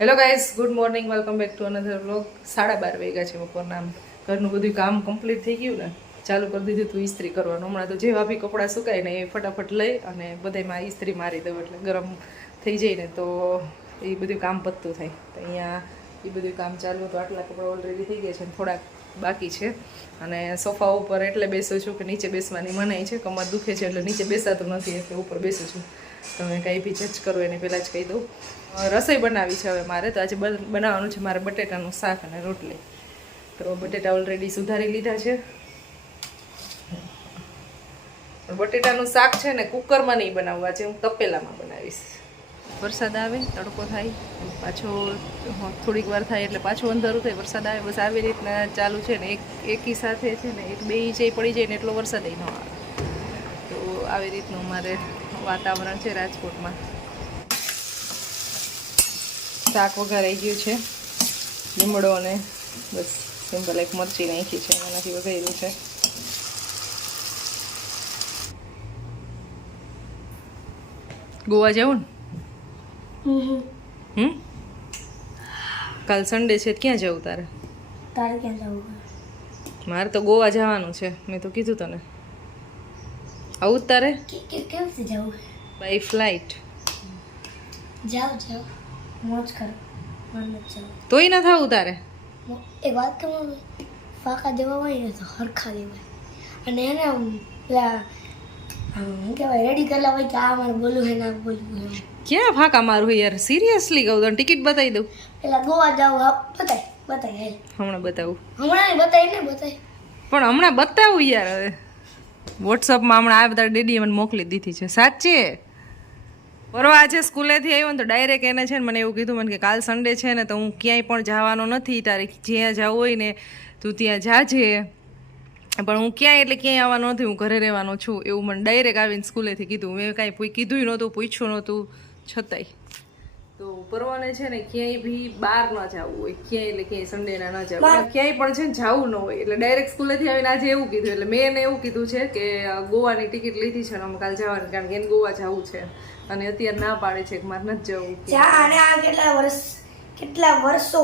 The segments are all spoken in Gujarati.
Hello guys, good morning, welcome back to another vlog. 12:30 વાગ્યા છે બપોરના. ઘરનું બધું કામ કમ્પ્લીટ થઈ ગયું ને, ચાલુ કરી દીધું તું ઇસ્ત્રી કરવાનું. હમણાં તો જેવા બી કપડાં સુકાય ને એ ફટાફટ લઈ અને બધામાં ઇસ્ત્રી મારી દઉં એટલે ગરમ થઈ જાય ને તો એ બધું કામ પતતું થાય. તો અહીંયા એ બધું કામ ચાલુ હતું. આટલા કપડાં ઓલરેડી થઈ ગયા છે અને થોડાક બાકી છે. અને સોફા ઉપર એટલે બેસું છું કે નીચે બેસવાની મનાઈ છે, કમર દુખે છે એટલે નીચે બેસાતું નથી એટલે ઉપર બેસું છું. તમે કંઈ બી જજ કરો એને પહેલાં જ કહી દઉં. રસોઈ બનાવી છે હવે મારે. તો આજે બનાવવાનું છે મારે બટેટાનું શાક અને રોટલી. તો બટેટા ઓલરેડી સુધારી લીધા છે. બટેટાનું શાક છે ને કુકરમાં નહીં બનાવવા છે, હું તપેલામાં બનાવીશ. વરસાદ આવે, તડકો થાય, પાછો થોડીક વાર થાય એટલે પાછું અંધારું થાય, વરસાદ આવે, બસ આવી રીતના ચાલુ છે ને. એકી સાથે છે ને એક બે ઇંચ પડી જાય ને એટલો વરસાદ ન આવે. તો આવી રીતનું મારે વાતાવરણ છે રાજકોટમાં. શાક વઘારાઈ ગયું છે, લીમડો અને બસ સિમ્પલ એક મરચી નાખી છે, એનાથી વઘાર્યું છે. ગોવા જવું ને? કાલ સન્ડે છે, ક્યાં જવું તારે? તારે ક્યાં જવું? મારે તો ગોવા જવાનું છે, મેં તો કીધું તને. આવું જ તારે? કેમથી જવું? By flight. જાઓ મોજ કરો, મને જાઓ. તોય ન થવું તારે? એક વાત કહું, ફાકા દેવા હોય ને તો હરખા દેવાય. અને એને પેલા શું કહેવાય, રેડી કરેલા હોય કે આ મારે બોલવું હે ના બોલવું હે. ક્યાં ફાંકા મારું યાર, સિરિયસલી કહું તને ટિકિટ બતાવી દઉં. પેલા ગોવા જાવ, બતાય હે. હમણાં બતાવું. હમણાં બતાય પણ હમણાં બતાવું યાર. હવે વોટ્સઅપમાં હમણાં આ બધા ડેડીએ મને મોકલી દીધી છે. સાચે પરવા આજે સ્કૂલેથી આવ્યો ને તો ડાયરેક્ટ એને છે ને મને એવું કીધું, મને કે કાલ સન્ડે છે ને તો હું ક્યાંય પણ જવાનો નથી, તારે જ્યાં જવું હોય ને તું ત્યાં જાજે, પણ હું ક્યાંય એટલે ક્યાંય આવવાનો નથી, હું ઘરે રહેવાનો છું, એવું મને ડાયરેક્ટ આવીને સ્કૂલેથી કીધું. મેં કાંઈ કીધું નહોતું, પૂછ્યું નહોતું છતાંય. તો પરવાને છે ને ક્યાંય બી બહાર ન જવું હોય, ક્યાંય એટલે ક્યાંય સન્ડેના ન જવું, ક્યાંય પણ છે ને જવું ન હોય એટલે ડાયરેક્ટ સ્કૂલેથી આવીને આજે એવું કીધું. એટલે મેં એને એવું કીધું છે કે ગોવાની ટિકિટ લીધી છે ને અમે કાલ જવાની, કારણ કે એને ગોવા જવું છે અને અત્યારે ના પાડે છે કે મારે નથી જવું. અને આ કેટલા વર્ષો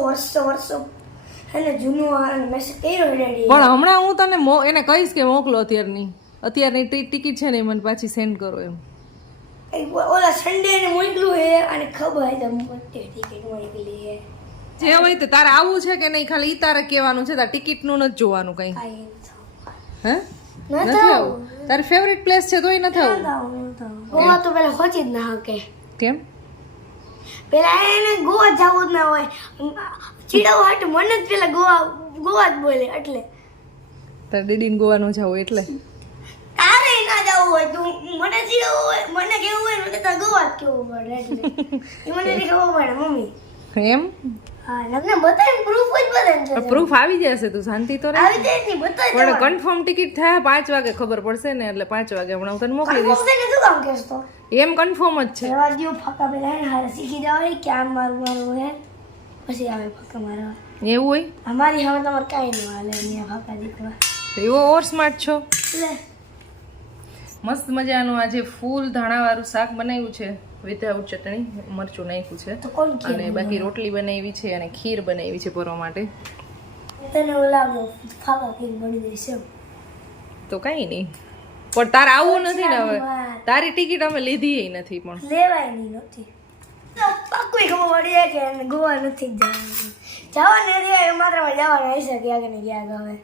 અને જૂનું મેસેજ કર્યો રેડી. પણ હમણાં હું તને એને કહીશ કે મોકલો અત્યારની ટિકિટ છે ને મને પાછી સેન્ડ કરો એમ. ઓલા સન્ડે ને મોકલું હે અને ખબર હે તો મોટી ટિકિટ મોકલી હે. જે હોય તે તારે આવું છે કે નહીં ખાલી ઈ તારે કહેવાનું છે. તારે ટિકિટ નું નથી જોવાનું કઈ. હે નથી આવું? તારી ફેવરિટ પ્લેસ છે તોય નથી આવું? ગોવા તો પેલા હોચી જ ના હકે. કેમ? પેલા એને ગોવા જવું જ ના હોય, ચીડવાટ મને જ પેલા ગોવા જ બોલે. એટલે તારે દીદીને ગોવા નો જવું એટલે તારે ના જવું હોય તું મને ચીડવું હોય, મને કેવું હોય ને તારે ગોવા જ કેવું પડે. એટલે એ મને નહીં ખબર પડે મમ્મી એમ. હા લગ્ન બતાવી પ્રૂફ જ બતાવી. પ્રૂફ આવી જશે, તું શાંતિ તો રહે. આવી જાય ને બતાવી. પણ કન્ફર્મ ટિકિટ થાય 5 વાગે ખબર પડશે ને, એટલે 5 વાગે હમણાં હું તને મોકલી દઈશ. શું કામ કહેશ તો? એમ કન્ફર્મ જ છે. રવા દો ફાકા પેલા હે ને હારે શીખી જાવ કે આમ મારું હે પછી આવે ફાકા મારવા. એવું હોય? અમારી હવે તમારે કાંઈ નહીં હાલે અહીંયા ફાકા દીકવા. એવો ઓર સ્માર્ટ છો. લે મસ્ત મજાનું આજે ફૂલ ધાણાવાળું શાક બનાવ્યું છે, વિધાઉટ ચટણી, મરચું નાખ્યું છે. તો કોણ કે અને બાકી રોટલી બનાવી છે અને ખીર બનાવી છે પરવા માટે. તને ઓલા ફાકા ખીર મળી જશે તો કાંઈ નહીં, પણ તારે આવું નથી ને હવે. તારી ટિકિટ અમે લીધી નથી પણ લેવાય નહીં નથી. પાક્કું ખબર પડી જાય કે ગોવા નથી જવાનું નથી. માત્રામાં જવાનું હશે કે આગળ ને ગયા હવે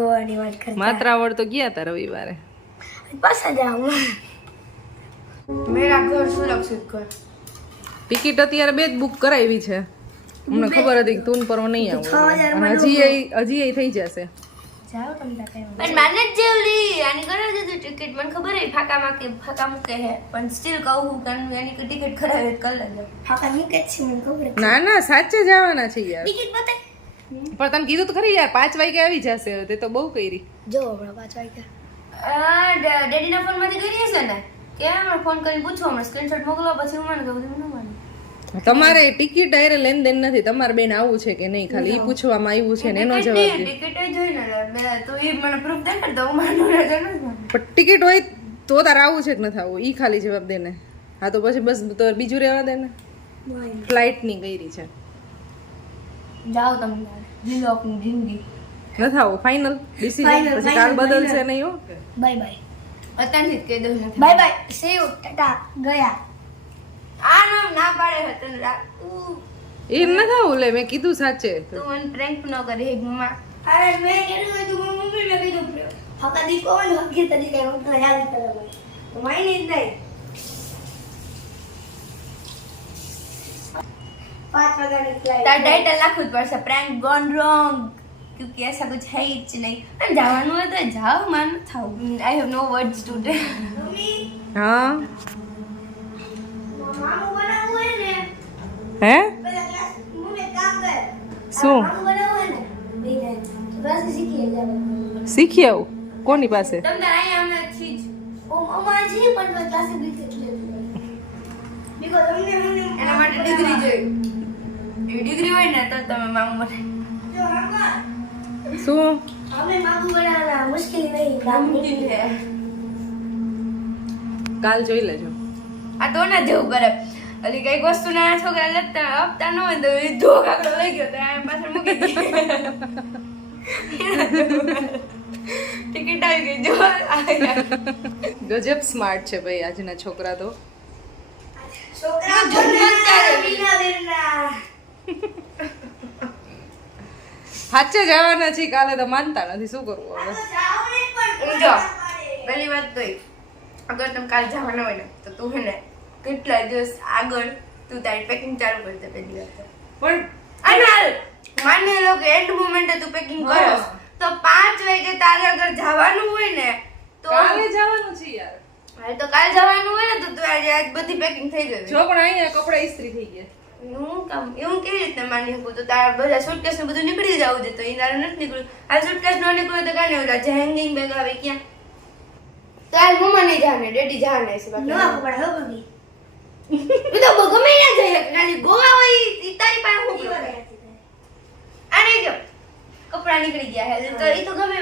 ગોવાની વાત કરતા. માત્રાવડ તો ગયા તા રવિવારે. પાછા જાઉં મેરા ઘર સુરક્ષિત કર. ટિકિટ અત્યારે 2 જ બુક કરાવી છે. અમને ખબર હતી કે તું પરવા નહીં આવું, હજી થઈ જશે. જાઓ તમે પણ મને જેવલી આની કરાવી દીધી ટિકિટ. મને ખબર હે ફાકામાં કે ફાકા મૂકે હે, પણ સ્ટીલ કહું કારણ કે આની ટિકિટ કરાવી કર લેજો. ફાકા મૂકે છે મને ખબર. ના ના સાચે જવાના છે યાર. ટિકિટ બતાય. પણ તમે કીધું તો ખરી યાર 5 વાગે આવી જશે. તે તો બહુ કરી. જો હમણાં 5 વાગ્યા ડેડીના ફોનમાંથી કરી હશે ને કે હમણાં ફોન કરીને પૂછો, હમણાં સ્ક્રીનશોટ મોકલો પછી હું મને કહું ન માને. તમારે ટિકિટ ડાયરે લેનદેન નથી, તમારે બેન આવું છે કે નહીં ખાલી ઈ પૂછવામાં આવ્યું છે ને એનો જવાબ દે. ટિકિટ જોઈને તો એ મને પ્રૂફ દેખાડ દઉં માનું રહેજો ને. પણ ટિકિટ હોય તો તારે આવું છે કે નથી આવું ઈ ખાલી જવાબ દે ને. હા તો પછી બસ તો બીજું રહેવા દે ને. ફ્લાઇટની કરી છે. જાઓ તમે જીલો આપની જિંદગી. નથી આવું ફાઇનલ ડિસિઝન, પછી કાલ બદલશે નહીં હો. Bye bye. અત્યારથી જ કહી દઉં નથી. Bye bye. C you. Tata. ગયા. આ નામ ના પાડે હતું એમ ન થાવું લે, મેં કીધું સાચે. તું મને પ્રેન્ક ન કરી હે મમ્મા. અરે મેં કીધું તું મમ્મી ને કીધું ફકા દી કોણ હકી તરીકે હું તો યાદ કરે તો માઈ નહીં નહીં 5 વાગ્યાની ફ્લાઇટ તાર ટાઇટલ લખવું જ પડશે પ્રેન્ક ગોન રોંગ क्योंकि ऐसा कुछ है ही नहीं. અને જવાનું હોય તો જાઓ, માન થાવ. I have no words today. હા મામુ બનાવવું હોય ને હે પેલા ક્લાસ મમ્મી કામ કર. શું મામુ બનાવવું હોય ને બેને ક્લાસ શીખી લેવાનું. શીખી આવું કોની પાસે? તમ તાર અહીંયા અમે છીએ જ. ઓ અમાર જી પણ ક્લાસ શીખી લે. બીકો તમને એના માટે ડિગ્રી જોઈએ. એ ડિગ્રી હોય ને તો તમે મામુ બનાવો. જો મામા શું અમે મામુ બનાવવાના મુશ્કેલ નહીં, કામ મુશ્કેલ છે. કાલ જોઈ લેજો. આ તો ના જેવું કરે. અલી કઈક વસ્તુ ના છોકરા લેતા આપતા ન હોય તો એ ધોકાકડો લઈ ગયો તો એમ પાછળ મૂકી દીધી. ટિકિટ આવી ગઈ જો. ગજબ સ્માર્ટ છે ભાઈ આજના છોકરા તો. છોકરા જન્નત વિના દેના. સાચે જવાના છે કાલે તો માનતા નથી, શું કરવું હવે? જો પહેલી વાત તો અગર તમે કાલ જવાના હોય ને તો તું હે ને કેટલા દિવસ આગળ તું તારી પેકિંગ ચાલુ કરી દે. પહેલી વાત પણ અનાલ માની લો કે એન્ડ મોમેન્ટે તું પેકિંગ કરસ તો 5 વાગે તારે અગર જવાનું હોય ને તો કાલે જવાનું છે યાર. હા તો કાલ જવાનું હોય ને તો તું આજે આજ બધી પેકિંગ થઈ ગઈ. જો પણ અહીંયા કપડા ઇસ્ત્રી થઈ ગયા. હું કામ એવું કેવી રીતે માની શકું? તો તારા બધા સુટકેસ ને બધું નીકળી જવું છે તો એ તારે નથી નીકળ્યું. આ સુટકેસ નો નીકળ્યું તો કાંઈ નહીં. ઓલા હેંગિંગ બેગ આવે ક્યાં તો આ મમ્મા નહીં જાને ડેડી જાને છે બાકી નો પકડ હો બગી. એ તો ગમે ના જાય ખાલી ગોવા હોય ઈ તારી પાસે હું કરે. આને જો કપડા નીકળી ગયા હે તો ઈ તો ગમે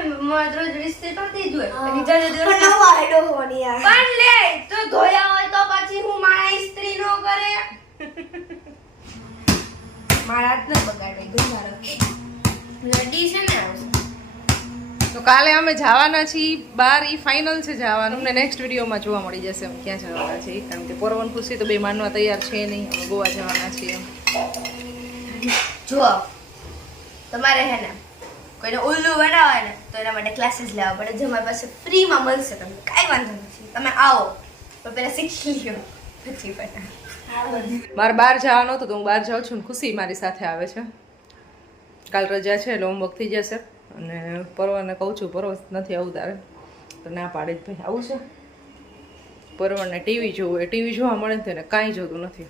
રોજ ઇસ્ત્રી કરતી જ હોય. અને જાજે દિવસ પણ નવા હેડો હોની યાર. પણ લે તો ધોયા હોય તો પછી હું માણા ઇસ્ત્રી નો કરે. મારા હાથ ન બગાડે ગુમારો. રેડી છે ને તો કાલે અમે જવાના છીએ બહાર, ઈ ફાઇનલ છે જવાનું. અમને નેક્સ્ટ વિડીયોમાં જોવા મળી જશે અમે ક્યાં જવાના છીએ, કારણ કે પરવન ખુશી તો બે માનવા તૈયાર છે નહીં. અમે ગોવા જવાના છીએ. જો તમારે હે ને કોઈને ઉલ્લુ બનાવવા ને તો એના માટે ક્લાસીસ લેવા પડે, જે અમારી પાસે ફ્રીમાં મળશે. તમને કાંઈ વાંધો નથી, તમે આવો પણ પહેલાં શીખી લ્યો પછી પણ. મારે બહાર જવાનું હતું તો હું બહાર જાઉં છું ને ખુશી મારી સાથે આવે છે. કાલ રજા છે એટલે હોમવર્ક થઈ જશે. અને પરવાને કહું છું પરવ નથી આવું તારે તો ના પાડે જ ભાઈ આવું છે. પરવાને ટીવી જોવું, એ ટીવી જોવા મળે ને તેને કાંઈ જોતું નથી.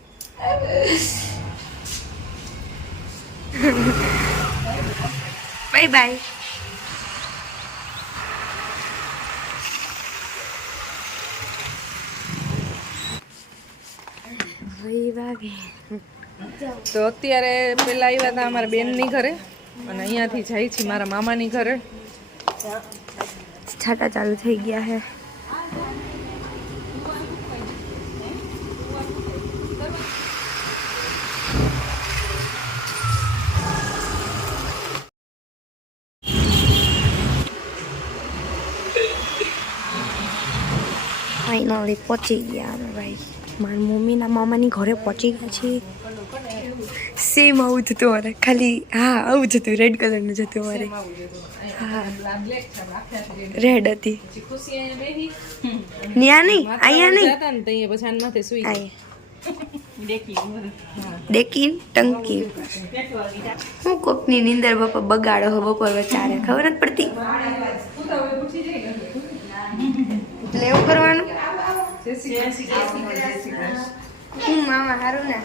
Bye bye. તો અત્યારે પેલા આવ્યા હતા અમારા બેનની ઘરે અને અહીંયાથી જાય છે મારા મામાની ઘરે. છાટા ચાલુ થઈ ગયા હે. ફાઇનલી પહોંચી ગયા અમે ભાઈ. મારી મમ્મીના મામાની ઘરે પહોંચી ગયા છે. સેમ આવું જ હતું મારે, ખાલી હા આવું જ હતું, રેડ કલરનું જ હતું મારે. હા રેડ હતી. ન્યા નહીં અહીંયા નહીં પછી આનમાંથી સુઈ ડેકી ટંકી. હું કોકની નીંદર બાપા બગાડો હો બપોર વચારે ખબર જ પડતી. એટલે એવું કરવાનું. હું મામા હારું ને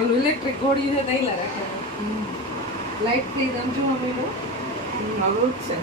ઓલું ઇલેક્ટ્રિક ઘોડી છે તૈલા રાખે. લાઈટ થી આમ જોવા મળ્યું મારું જ છે.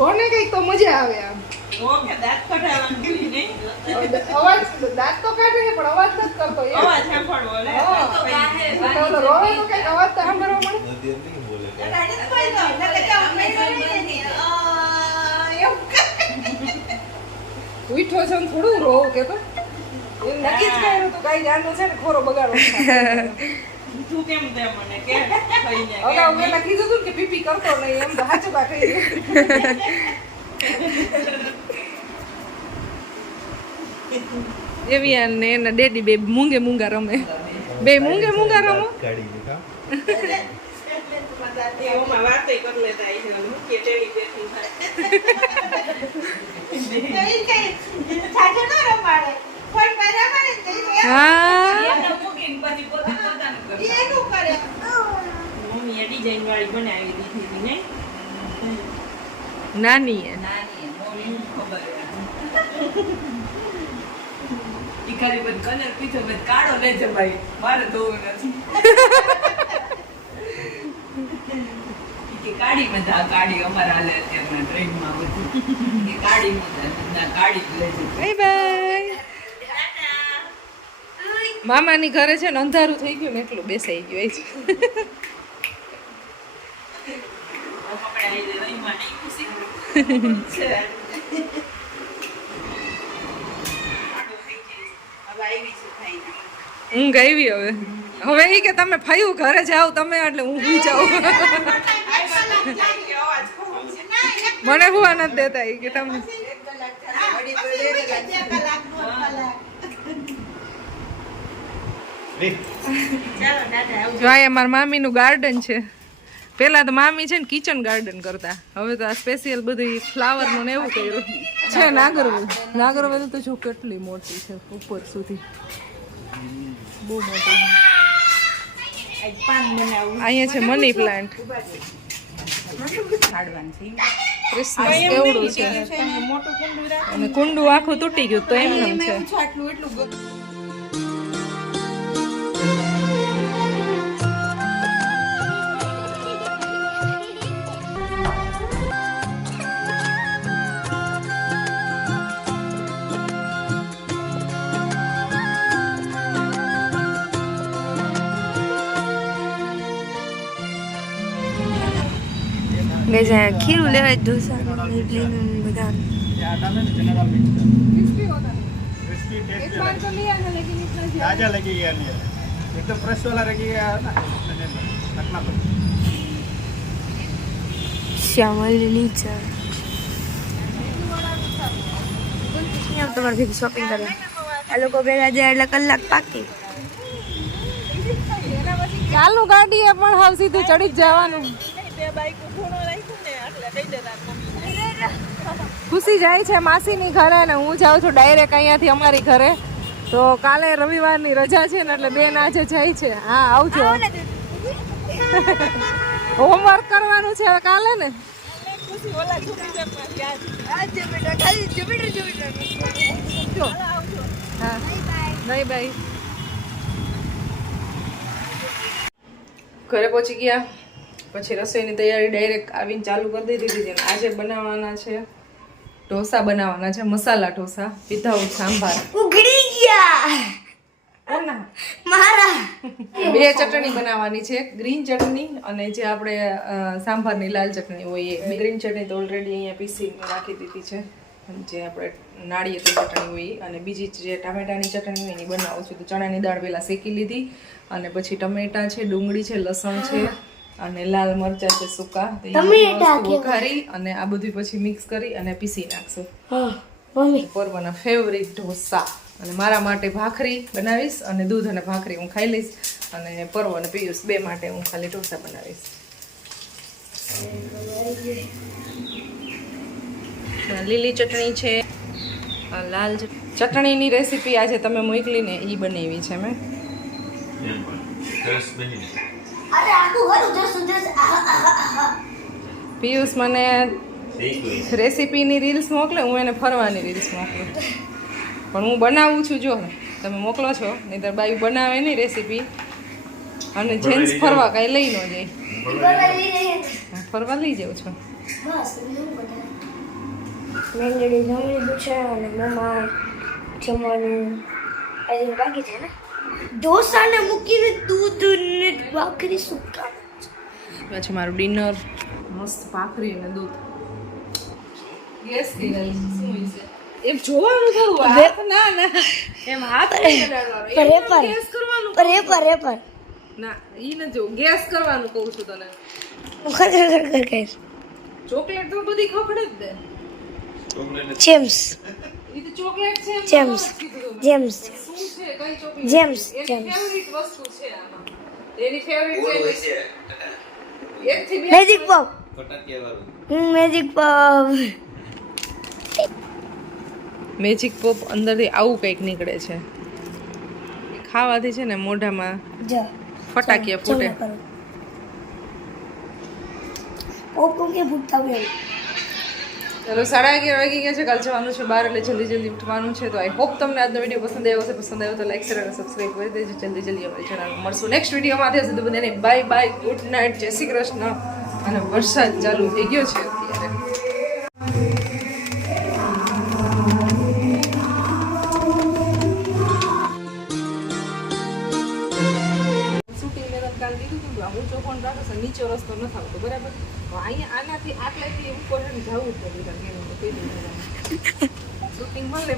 રોને કઈક તો મજા આવે આમ ઓકે દાંત કઢાવવાનું ભૂલી નહીં અવાજ દાંત તો કાઢે છે પણ અવાજ નથી કરતો યાર. અવાજ સાંભળવો લે તો ઓલો રોવે તો કઈક અવાજ તો સાંભળવા મળે. ઉઠો છે ને થોડું રોવ કે તો એમ નક્કી જ કર્યું તો કઈ જાણતો છે ને ખોરો બગાડો તું કેમ દે મને કે ખાઈને હવે હું એના કીધું હતું ને કે પીપી કરતો નહીં એમ તો સાચું બા કહી એવી ને એના ડેડી બે મૂંગે મૂંગા રમે બે મૂંગે મૂંગા રમો એમાં વાતે કરી લેતા છે મૂકે ટેડી બેઠી હા મમ્મીએ ડિઝાઇન વાળી બનાવી દીધી હતી ને નાની એ ખબર ઈ ખાલી બધ કલર પીછો બધ કાળો લેજે ભાઈ મારે ધોવું નથી કે કાળી બધા કાળી અમારા હાલે અત્યારના ટ્રેનમાં બધું કે કાળી બધા કાળી જ લેજે બાય બાય મામાની ઘરે છે ને અંધારું થઈ ગયું ને એટલું બેસાઈ ગયું એ જ પકડાઈ દે રહીમાં નહીં ખુશી છે હવે આવી છે ખાઈને ઊંઘ આવી હવે હવે ઈ કે તમે ફાયું ઘરે જાઓ તમે એટલે હું ભૂઈ જાઉં મને હુવા નથી દેતા ઈ કે તમે જો આ મારા મામીનું ગાર્ડન છે પેલા તો મામી છે ને કિચન ગાર્ડન કરતા હવે તો આ સ્પેશિયલ બધું ફ્લાવરનું ને એવું કર્યું છે નાગરવેલ તો જો કેટલી મોટી છે ઉપર સુધી બહુ મોટી અહીંયા છે મની પ્લાન્ટ ક્રિસમસ કેવડું છે અને કુંડું આખું તૂટી ગયું તો એમ છે ખીરું લેવાય ઢોસા ઇડલીનું બધા ताजा लगेगा नहीं एकदम फ्रेश वाला लगेगा ना रखना पड़ेगा શ્યામલ નીચે તમારે ભેગી શોપિંગ કરે આ લોકો ભેગા જાય એટલે કલાક પાકી ચાલુ ગાડીએ પણ હાવ સીધું ચડી જ જવાનું ખુશી જાય છે માસીની ઘરે ને હું જાઉં છું ડાયરેક્ટ અહીંયાથી અમારી ઘરે તો કાલે રવિવારની રજા છે ને એટલે બેન આજે જાય છે હા આવજો હોમવર્ક કરવાનું છે હવે કાલે ને હા બાય બાય ઘરે પહોંચી ગયા પછી રસોઈની તૈયારી ડાયરેક્ટ આવીને ચાલુ કરી દીધી છે આજે બનાવવાના છે ઢોસા બનાવવાના છે મસાલા ઢોસા વિધાઉટ સાંભાર ઉઘડી ગયા કોના મારા બે ચટણી બનાવવાની છે ગ્રીન ચટણી અને જે આપણે સાંભારની લાલ ચટણી હોય એ ગ્રીન ચટણી તો ઓલરેડી અહીંયા પીસી રાખી દીધી છે જે આપણે નાળિયેરની ચટણી હોય અને બીજી જે ટામેટાની ચટણી હોય એની બનાવું છું તો ચણાની દાળ પહેલાં શેકી લીધી અને પછી ટમેટા છે ડુંગળી છે લસણ છે અને લાલ મરચાં છે સૂકા તો એ વઘારી અને આ બધું પછી મિક્સ કરી અને પીસી નાખશું પરવાના ફેવરિટ ઢોસા અને મારા માટે ભાખરી બનાવીશ અને દૂધ અને ભાખરી હું ખાઈ લઈશ અને પરવો અને પિયુષ બે માટે હું ખાલી ઢોસા બનાવીશ લીલી ચટણી છે લાલ ચટણીની રેસીપી આજે તમે મોકલી ને એ બનાવી છે મેં પિયુષ મને રેસીપીની રીલ્સ મોકલે હું એને ફરવાની રીલ્સ મોકલું પણ હું બનાવું છું જો તમે મોકલો છો નહીંતર બાયું બનાવે નહીં રેસીપી અને જેન્ટ્સ ફરવા કાંઈ લઈ ન જાય ફરવા લઈ જાઉં છો મેં ડેડી જમી લીધું છે અને મમ્મા જમવાનું હજી બાકી છે ને ઢોસાને મૂકીને દૂધ ને ભાખરી સુકા પછી મારું ડિનર મસ્ત ભાખરી અને દૂધ ગેસ થઈ ગઈ શું છે એમ જોવાનું થયું હાથ ના એમ હાથ નહીં અડાડવાનો. એમ ગેસ કરવાનું રેપર ના ઈ ન જો ગેસ કરવાનું કહું છું તને ખર ચોકલેટ તો બધી ખખડે જ દે જેમ્સ ઈ તો ચોકલેટ છે એમ જેમ્સ તો કીધું મેં. જેમ્સ શું છે કઈ ચોકલેટ જેમ્સ, એની જેમ્સ. ફેવરિટ વસ્તુ છે આમાં એની ફેવરિટ છે એક થી બે magic pop magic pop magic pop અંદરથી આવું કંઈક નીકળે છે એ ખાવાથી છે ને મોઢામાં જા ફટાકિયા ફૂટે પોપ કે ફૂટતા હોય ચલો 11:30 વાગી ગયા છે કાલ જવાનું છે બહાર એટલે જલ્દી ઉઠવાનું છે તો આઈ હોપ તમને આજનો વિડીયો પસંદ આવ્યો તો લાઈક શેર અને સબસ્ક્રાઈબ કરી દેજો જલ્દી અમારી ચેનલ મળશું નેક્સ્ટ વિડીયોમાં ત્યાં સુધી બધાને બાય બાય ગુડ નાઇટ જય શ્રી કૃષ્ણ અને વરસાદ ચાલુ થઈ ગયો છે અત્યારે શૂટિંગ મેં તમને કાલ કીધું હતું હું ચોખણ રાખો છો નીચે રસ્તો નથી આવતો બરાબર અહીંયા આનાથી આટલાથી ઉપર જવું જ નથી શૂટિંગ મળે